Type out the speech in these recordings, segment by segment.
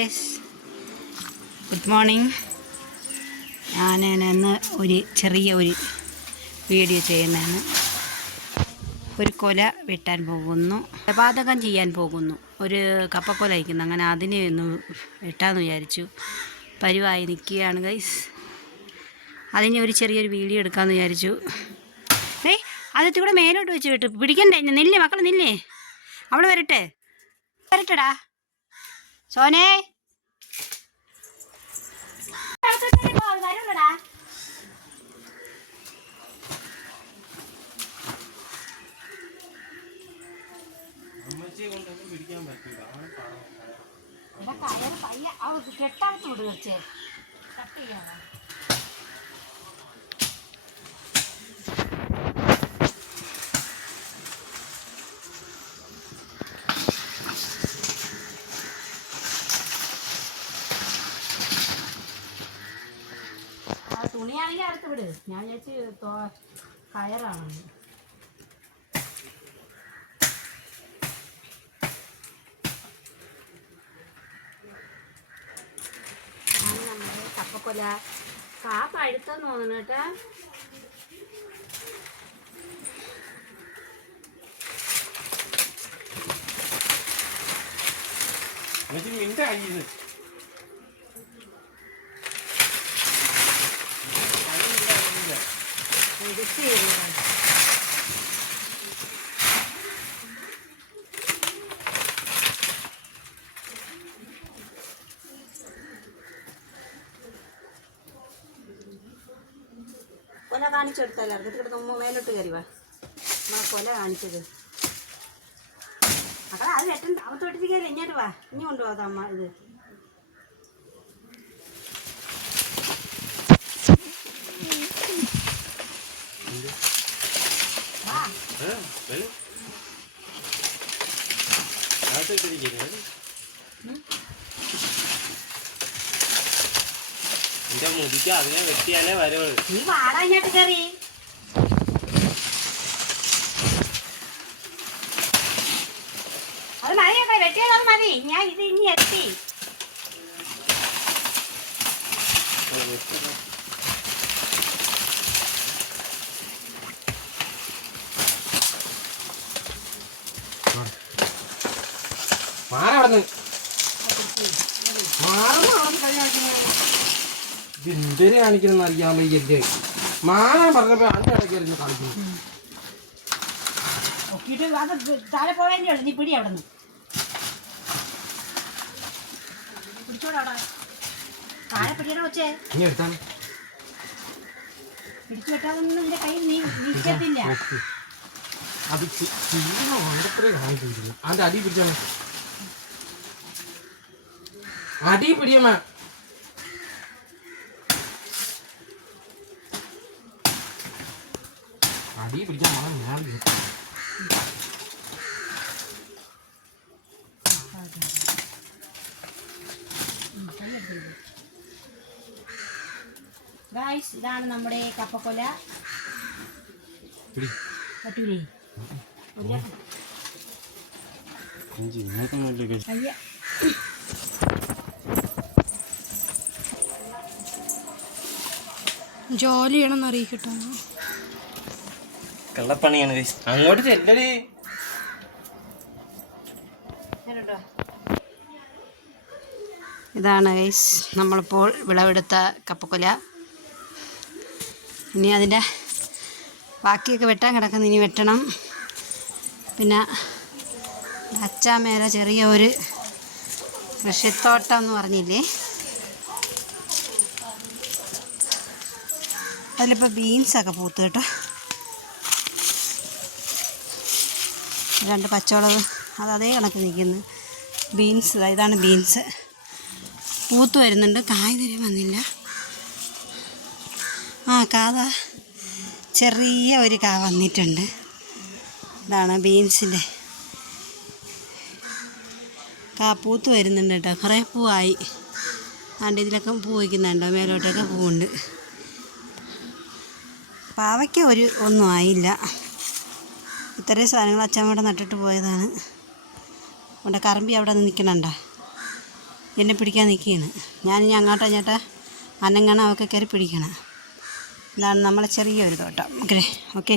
Guys, good morning. ഞാൻ ഇന്ന് ചെറിയ വീഡിയോ ചെയ്യുന്നതാണ്. ഒരു കൊല വെട്ടാൻ പോകുന്നു, കൊലപാതകം ചെയ്യാൻ പോകുന്നു. ഒരു കപ്പക്കൊല അയക്കുന്നു. അങ്ങനെ അതിനെ ഒന്ന് വെട്ടാമെന്ന് വിചാരിച്ചു. പരിവായി നിൽക്കുകയാണ് ഗൈസ്. അതിന് ചെറിയൊരു വീഡിയോ എടുക്കാമെന്ന് വിചാരിച്ചു. അതിൽ കൂടെ മേലോട്ട് വെച്ച് വിട്ടു പിടിക്കണ്ടേ? നില്ലേ മക്കൾ, നില്ലേ. അവൾ വരട്ടെടാ സോനേ. വരൂടാ. കെട്ടാമത്ത് വിട്, വെച്ചേ കട്ട് ചെയ്യാനോ. തുണിയാണെങ്കിൽ അടുത്ത് വിട്. ഞാൻ വിചാരിച്ച് കയറാണ്. നമ്മുടെ കപ്പക്കൊല കാപ്പ അഴുത്തെന്ന് തോന്നുന്നു കേട്ടാ. കൊല കാണിച്ചു കൊടുത്തല്ലോ. അടുത്തിട്ട് മേലോട്ട് കയറി വാ. നമ്മളെ കൊല കാണിച്ചത് മക്കളെ. അത് വെട്ടൻ അവത്ത് വെട്ടിരിക്കല്ലേ. ഇങ്ങോട്ട് വാ, ഇനി കൊണ്ടുപോകാം അമ്മ. ഇത് അതിനെ വെട്ടിയാലേ വരവ്. നീ വാടാ ഇങ്ങോട്ട് കയറി. അത് മതിയൊക്കെ വെട്ടിയാൽ മതി. ഞാൻ ഇത് ഇനി എത്തി. എന്തിനു കാണിക്കണം അറിയാൻ വയ്യല്ലേ. മാന പറഞ്ഞപ്പോ അതിന്റെ ഇടയ്ക്കായിരുന്നു കാണിക്കുന്നു. താഴെ പോവേണ്ടേ നീ. പിടി അവിടെ നിന്ന് പിടിച്ചോടാ. താഴെ പിടിയുടെ കൊച്ചേ. ഇനി എടുത്താണ് പിടിച്ചു വെട്ടാതൊന്നും നിന്റെ കയ്യിൽ നീ നിൽക്കത്തില്ല. അത് വണ്ടത്രേ കാണിച്ചിരിക്കുന്നു. അതിന്റെ അടി പിടിച്ചാണ്. അടി പിടിയമ്മ. അടി പിടിക്കാൻ മണം ഞാൻ ഗൈസ്, ഇതാണ് നമ്മുടെ കപ്പക്കൊല. പറ്റൂലേ? ജോലി ചെയ്യണമെന്ന് അറിയിക്കട്ടോ. കള്ളപ്പണിയാണ്. അങ്ങോട്ട് ചെല്ലടി. ഇതാണ് ഗൈസ് നമ്മളിപ്പോൾ വിളവെടുത്ത കപ്പക്കൊല. ഇനി അതിൻ്റെ ബാക്കിയൊക്കെ വെട്ടാൻ കിടക്കുന്നു. ഇനി വെട്ടണം. പിന്നെ അച്ചാമേല ചെറിയ ഒരു കൃഷിത്തോട്ടം എന്ന് പറഞ്ഞില്ലേ, അതിലിപ്പോൾ ബീൻസൊക്കെ പൂത്ത് കേട്ടോ. 2 പച്ചമുളക് അതേ കണക്ക് നിൽക്കുന്നു. ബീൻസ്, ഇതാണ് ബീൻസ്. പൂത്ത് വരുന്നുണ്ട്. കായ് തരെ വന്നില്ല. കാത ചെറിയ ഒരു കാ വന്നിട്ടുണ്ട്. ഇതാണ് ബീൻസിൻ്റെ കാ. പൂത്ത് വരുന്നുണ്ട് കേട്ടോ. കുറേ പൂവായി. അതുകൊണ്ട് ഇതിലൊക്കെ പൂ വയ്ക്കുന്നുണ്ടോ. മേലോട്ടൊക്കെ പൂവുണ്ട്. പാവയ്ക്ക ഒന്നും ആയില്ല. ഇത്രയും സാധനങ്ങൾ അച്ഛമ്മയുടെ നട്ടിട്ട് പോയതാണ്. അവിടെ കറമ്പി അവിടെ നിന്ന് നിൽക്കണണ്ട. എന്നെ പിടിക്കാൻ നിൽക്കുകയാണ്. ഞാനിനി അങ്ങോട്ടോ ചേട്ടാ അനങ്ങണം അവർക്ക് കയറി പിടിക്കണം. ഇതാണ് നമ്മളെ ചെറിയൊരു തോട്ടം. ഓക്കെ.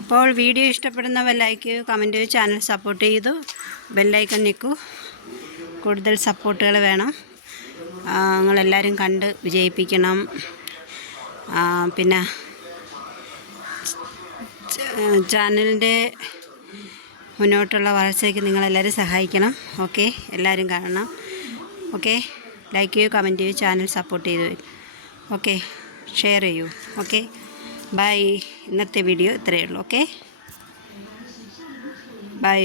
അപ്പോൾ വീഡിയോ ഇഷ്ടപ്പെടുന്നവർ ലൈക്ക് ചെയ്യൂ, കമൻറ്റ് ചെയ്യൂ, ചാനൽ സപ്പോർട്ട് ചെയ്തു, ബെല്ലൈക്കൺ നിൽക്കൂ. കൂടുതൽ സപ്പോർട്ടുകൾ വേണം. നിങ്ങളെല്ലാവരും കണ്ട് വിജയിപ്പിക്കണം. പിന്നെ ചാനലിൻ്റെ മുന്നോട്ടുള്ള വളർച്ചയ്ക്ക് നിങ്ങളെല്ലാവരും സഹായിക്കണം. ഓക്കെ, എല്ലാവരും കാണണം. ഓക്കെ, ലൈക്ക് ചെയ്യൂ, കമൻറ്റ് ചെയ്യൂ, ചാനൽ സപ്പോർട്ട് ചെയ്തു. ഓക്കെ, ഷെയർ ചെയ്യൂ. Okay, bye. ഇന്നത്തെ വീഡിയോ ഇത്രയേ ഉള്ളൂ. Okay, by.